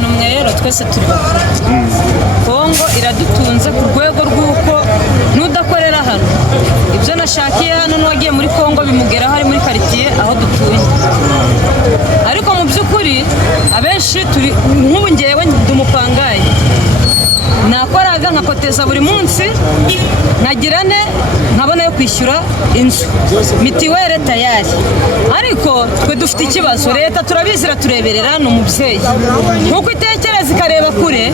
Numwe rero twese turi bakuru. Kongo iradutunze ku rwego rw'uko nudakorera hano ibyo nashakiye hano n'uwagiye muri Kongo bimugera hari muri quartier aho dutuye. Ariko mu by'ukuri abenshi turi nk'ubu ngewe ndumupangaye nakoraga nkakoteza buri munsi nkagirane nkabona yo kwishyura inzu mitiwere tayari. Ariko twe dufite ikibazo, leta turabizira tureberera n'umubyeyi nkuko itekereza ikareba kure.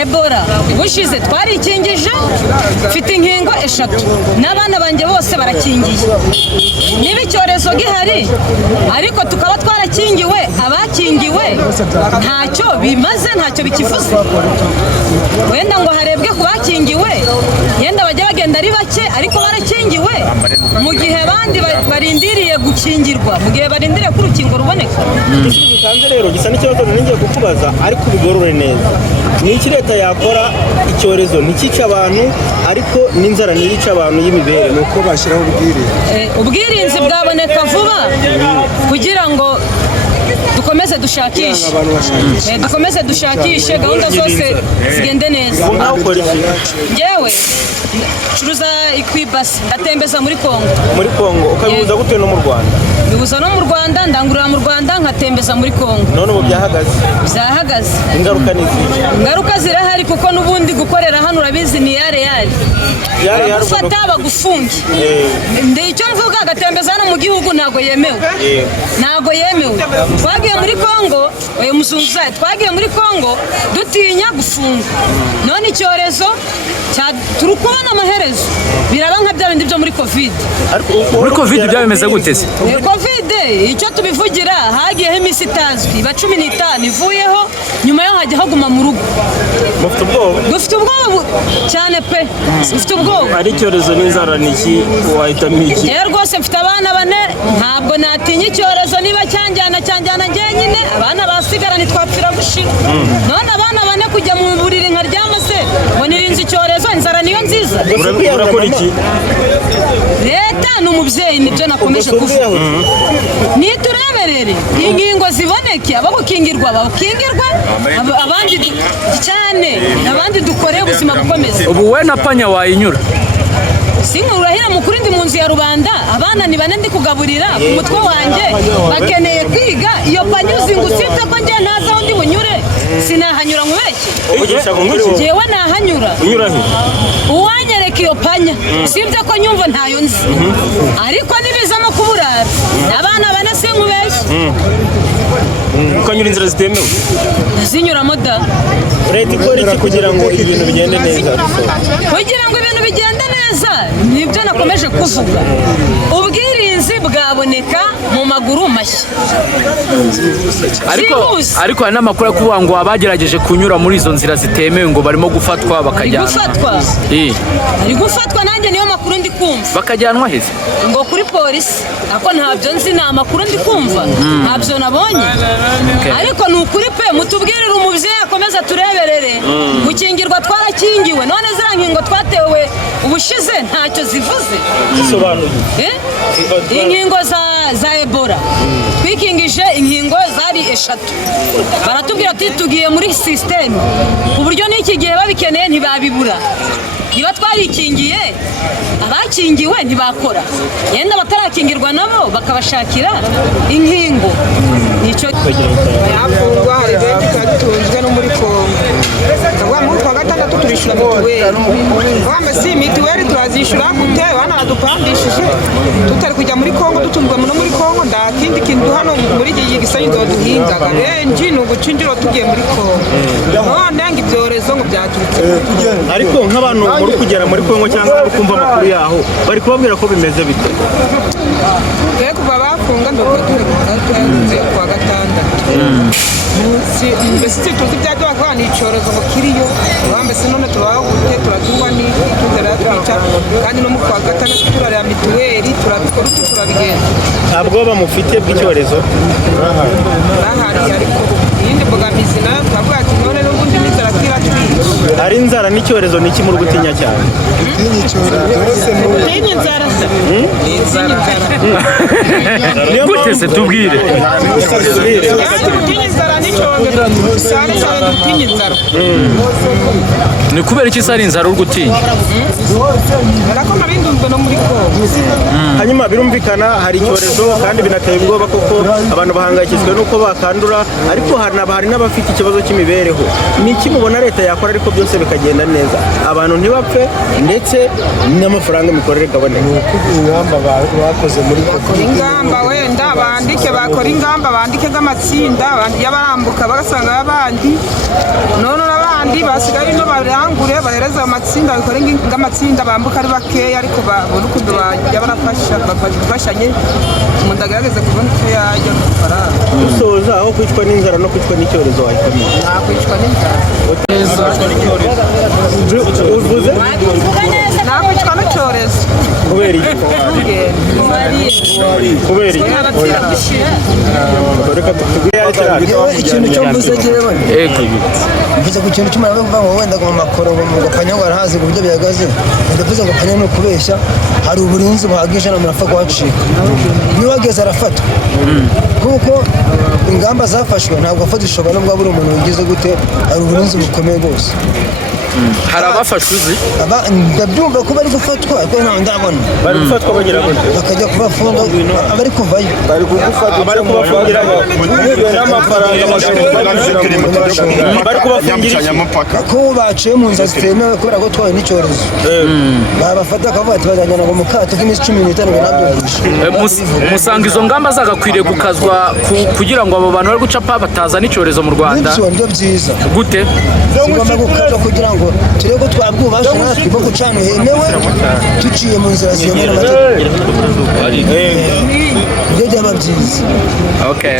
Ebola bushize twarikingije, mfite inkingo 3 n'abana banjye bose barakingiye. Niba icyorezo gihari ariko tukaba twarakingiwe, abakingiwe ntacyo bimaze, ntacyo bikivuze. Wenda ngo harebwe ku bakingiwe, yenda bajya bagenda ari bake ariko barakingiwe, mu gihe abandi barindiriye gukingirwa, mu gihe barindiriye ko urukingo ruboneka. Bisanze rero gisa n'ikibazo ningiye kukubaza ariko bigorore neza. Ni iki leta yakora icyorezo ntikica abantu ariko n'inzara ntiyica abantu y'imibereho? Nuko bashyiraho ubwirinzi bwaboneka vuba kugira ngo dukomeze dushakishe gahunda zose zigende neza. Ngewe curuza ikwibasi atembeza muri Kongo ukabibuza gute no mu Rwanda? Bibuza no mu Rwanda, ndangurira mu Rwanda nkatembeza muri Kongo. None ubu byahagaze. Ingaruka zirahari kuko nubundi gukorera hano urabizi ni yare gufata bagufunge. Icyo mvuga agatembeza hano mu gihugu ntago yemewe. Twagiye muri Kongo, muzunguzaye twagiye muri Kongo dutinya gufunga. None icyorezo turi kubona amaherezo biraba nka bya bindi byo muri Covid. Muri Covid byabimeze gute se? Covid icyo tubivugira hagiyeho imisi itazwi ba 15 ivuyeho, nyuma yo hajya haguma mu rugo. Dufite ubwoba cyane pe, dufite ubwoba. Ari icyorezo n'inzara niki wahitamo iki? Rwose mfite abana 4, ntabwo natinya icyorezo niba cyanjyana njye nyine, abana basigara ntitwapfira gushira. None abana 4 kujya mu buriri nkaryama se ngo nirinze icyorezo, inzara niyo nziza. Urakora iki? Leta n'umubyeyi nibyo nakomeje kuvuga. Nitureberere ingingo ziboneke, abo gukingirwa abandi dukoreye ubuzima bukomeze. Ubu we na panya wayinyura? Sinkurahira mukuru ndi mu nzu ya rubanda, abana ni 4 ndi kugaburira ku mutwe wanjye bakeneye kwiga. Iyo panyuzi ngusitse ko ngiye ntaza aho ndi bunyure, sinahanyura nkubeshye. Jewe nahanyura. Uwanyereka iyo panya sibye ko nyumva ntayo nzi, ariko nibizamo kuburara abana 4 sinkubeshye. Ukanyura inzira zitemewe? Zinyuramo da. Leta ikora iki kugira ngo ibintu bigende neza? Nibyo nakomeje kuvuga. Ubwirinzi bwaboneka mu maguru mashya. Ariko hari n'amakuru kuvuga ngo abagerageje kunyura muri izo nzira zitemewe ngo barimo gufatwa bakajyanwa. Ari gufatwa nanjye niyo makuru ndi kumva. Bakajyanwa heze? Ngo kuri polisi. Ako ntabyo nzi, na makuru ndi kumva. Ntabyo nabonye. Ariko nukuri pe mutubwirira umubyeyi akomeza tureberere. Gukingirwa twarakingiwe, none zarankingo twatewe ubushize ntacyo zivuze. Inkingo za Ebola twikingije inkingo zari 3, baratubwira ati tugiye muri system uburyo n'iki gihe babikeneye ntibabibura. Niba twarikingiye abakingiwe ntibakora, yenda batarakingirwa nabo bakabashakira inkingo. Nicyo yafungwa hari benshi twatunzwe no muri Kongo. Kwa muri kwa gatandatu turishura mituweli. Wambe si mituweli turazishura gute bana badupandishije. Tutari kujya muri Kongo dutunzwe no muri Kongo, ndakindi kintu hano muri iki gisanyi duhingaga. Benji n'ugucinjiro tugiye muri Kongo. None ngo ibyorezo ngo byaturutse. Ariko nk'abantu muri kugera muri Kongo cyangwa kumva amakuru yaho bari kubabwira ko bimeze bite? Kuva bafunga ndoko turi kwa gatandatu. Mbese tuzi byajya bakwana icyorezo ngo kiriyo, bambese none tubaho gute, turatunywa n'iki tuzera twica, kandi no mu kwa gatandatu turarya mituweli, turabikora uko turabigenda. Ntabwo bamufite bw'icyorezo bahari, ariko iyindi mbogamizi nayo turavuga ati none n'ubundi n'inzara twiratwica. ari inzara n'icyorezo ni iki muri gutinya cyane? Gutinya inzara se? gute se tubwire Gutinya inzara n'icyorezo cyane cyane gutinya inzara. ni kubera iki se ari inzara uri gutinya Barako nabindunzwe no muri Kongo. Hanyuma birumvikana hari icyorezo kandi binateye ubwoba kuko abantu bahangayikishijwe n'uko bakandura, ariko hari n'abafite ikibazo cy'imibereho. Ni iki mubona leta yakora ariko byose bikagenda neza, abantu ntibapfe ndetse n'amafaranga imikorere ikaboneka? ingamba bakoze muri Ingamba wenda bakora ingamba bandike nk'amatsinda y'abarambuka bagasanga abandi none n'abandi basigaye no barangure bahereza amatsinda bakora nk'amatsinda bambuka ari bakeya ariko babona ukuntu bajya barafashanye umuntu agerageza kubona icyo yajya amafaranga. Dusoza, aho kwicwa n'inzara no kwicwa n'icyorezo wahitamira? Nakwicwa n'inzara. Uvuze? Nakwicwa n'icyorezo. Kubera iki? Kubera iki? Reka tubwire ikintu cyo mvuze jewe ego mvuze ku kintu cy'umwana bavuga ngo wenda ngo makoro ngo kanyangwa arahazi ku buryo bihagaze ndavuze ngo kanyangwa no kubeshya hari uburinzi buhagije na murapfa kuhacika iyo wageze arafatwa kuko ingamba zafashwe ntabwo afata ishobora nubwo buri umuntu ugize gute hari uburinzi bukomeye rwose. hari abafashwe uzi ndabyumva ko bari gufatwa ariko ntawe ndabona bari gufatwa bagira gute? bakajya kubafunga abari kuvayo Bari kubafungira n'amafaranga bari kubafungira ko baciye mu nzira zitemewe kubera ko twahuye n'icyorezo babafata bakavuga ati bajyana ngo mu kato k'iminsi 15 ngo nabyo musanga izo ngamba zagakwiriye gukazwa kugira ngo abo bantu bari gucapa batazana icyorezo mu Rwanda nibyo byiza gute zigomba gukazwa kugira ngo turebe ko twabwubasha natwe bwo gucana hemewe tuciye mu nzira zemewe n'amategeko ibyo byaba byiza. okay